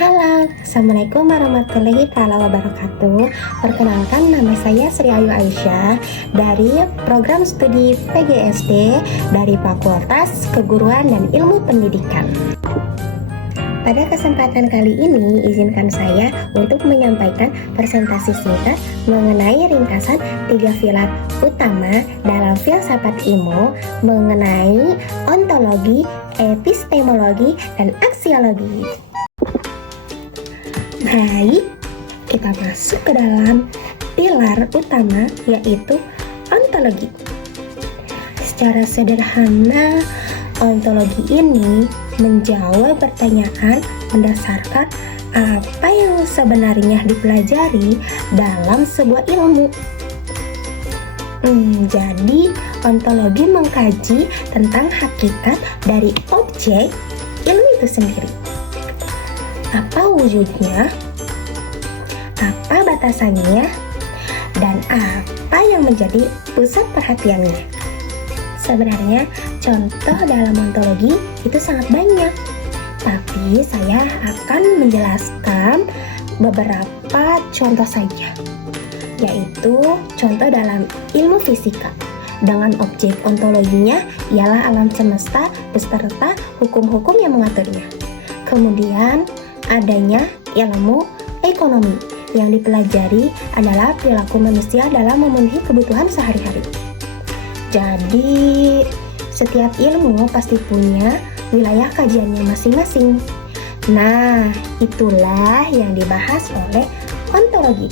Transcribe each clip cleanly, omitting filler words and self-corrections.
Halo, Assalamualaikum warahmatullahi wabarakatuh. Perkenalkan, nama saya Sri Ayu Aisyah dari program studi PGSD dari Fakultas Keguruan dan Ilmu Pendidikan. Pada kesempatan kali ini, izinkan saya untuk menyampaikan presentasi singkat mengenai ringkasan 3 pilar utama dalam filsafat ilmu mengenai ontologi, epistemologi, dan aksiologi. Baik, kita masuk ke dalam pilar utama, yaitu ontologi. Secara sederhana, ontologi ini menjawab pertanyaan berdasarkan apa yang sebenarnya dipelajari dalam sebuah ilmu. Jadi, ontologi mengkaji tentang hakikat dari objek ilmu itu sendiri. Apa wujudnya, apa batasannya, dan apa yang menjadi pusat perhatiannya. Sebenarnya contoh dalam ontologi itu sangat banyak, tapi saya akan menjelaskan beberapa contoh saja, yaitu contoh dalam ilmu fisika. Dengan objek ontologinya ialah alam semesta beserta hukum-hukum yang mengaturnya. Kemudian adanya ilmu ekonomi, yang dipelajari adalah perilaku manusia dalam memenuhi kebutuhan sehari-hari. Jadi, setiap ilmu pasti punya wilayah kajiannya masing-masing. Nah, itulah yang dibahas oleh ontologi.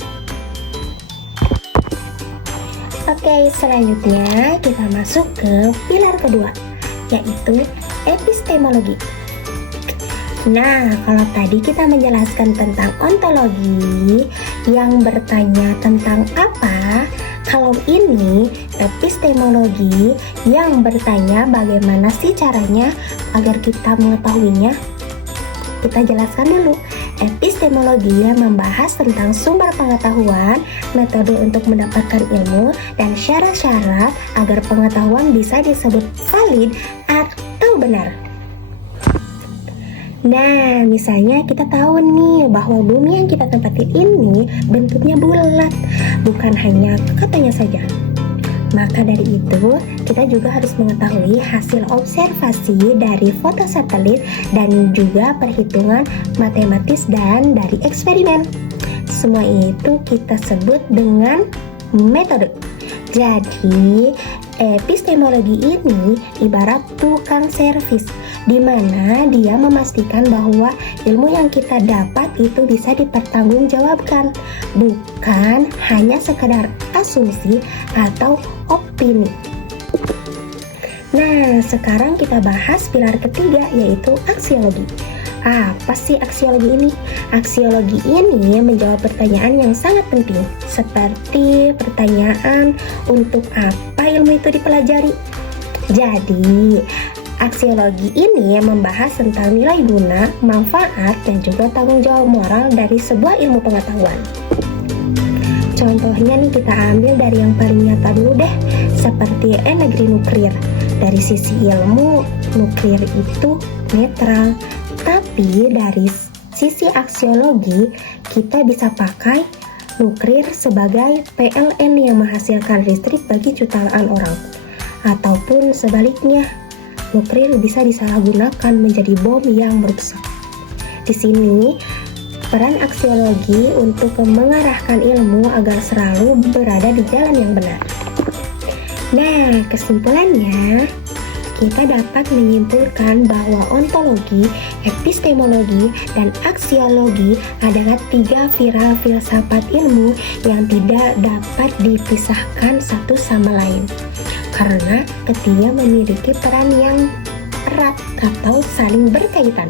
Oke, selanjutnya kita masuk ke pilar kedua, yaitu epistemologi. Nah, kalau tadi kita menjelaskan tentang ontologi yang bertanya tentang apa, kalau ini epistemologi yang bertanya bagaimana sih caranya agar kita mengetahuinya. Kita jelaskan dulu. Epistemologi yang membahas tentang sumber pengetahuan, metode untuk mendapatkan ilmu, dan syarat-syarat agar pengetahuan bisa disebut valid atau benar. Nah, misalnya kita tahu nih bahwa bumi yang kita tempati ini bentuknya bulat, bukan hanya katanya saja. Maka dari itu, kita juga harus mengetahui hasil observasi dari foto satelit dan juga perhitungan matematis dan dari eksperimen. Semua itu kita sebut dengan metode. Jadi, epistemologi ini ibarat tukang servis, di mana dia memastikan bahwa ilmu yang kita dapat itu bisa dipertanggungjawabkan, bukan hanya sekedar asumsi atau opini. Nah, sekarang kita bahas pilar ketiga, yaitu aksiologi. Apa sih aksiologi ini? Aksiologi ini menjawab pertanyaan yang sangat penting, seperti pertanyaan untuk apa ilmu itu dipelajari. Jadi, aksiologi ini membahas tentang nilai guna, manfaat, dan juga tanggung jawab moral dari sebuah ilmu pengetahuan. Contohnya nih, kita ambil dari yang paling nyata dulu deh, seperti energi nuklir. Dari sisi ilmu, nuklir itu netral. Tapi dari sisi aksiologi, kita bisa pakai nuklir sebagai PLN yang menghasilkan listrik bagi jutaan orang. Ataupun sebaliknya, nuklir bisa disalahgunakan menjadi bom yang merusak. Di sini, peran aksiologi untuk mengarahkan ilmu agar selalu berada di jalan yang benar. Nah, kesimpulannya, kita dapat menyimpulkan bahwa ontologi, epistemologi, dan aksiologi adalah 3 pilar filsafat ilmu yang tidak dapat dipisahkan satu sama lain, karena ketiga memiliki peran yang erat atau saling berkaitan.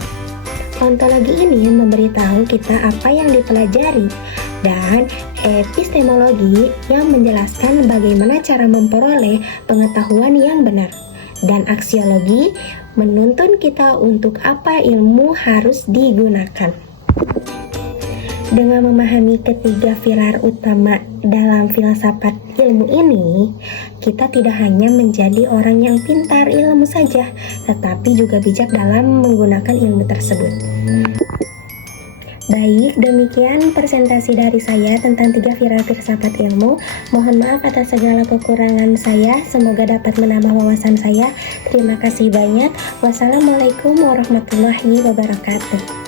Ontologi ini memberitahu kita apa yang dipelajari, dan epistemologi yang menjelaskan bagaimana cara memperoleh pengetahuan yang benar. Dan aksiologi menuntun kita untuk apa ilmu harus digunakan. Dengan memahami ketiga pilar utama dalam filsafat ilmu ini, kita tidak hanya menjadi orang yang pintar ilmu saja, tetapi juga bijak dalam menggunakan ilmu tersebut. Baik, demikian presentasi dari saya tentang 3 viral filsafat ilmu. Mohon maaf atas segala kekurangan saya, semoga dapat menambah wawasan saya. Terima kasih banyak. Wassalamualaikum warahmatullahi wabarakatuh.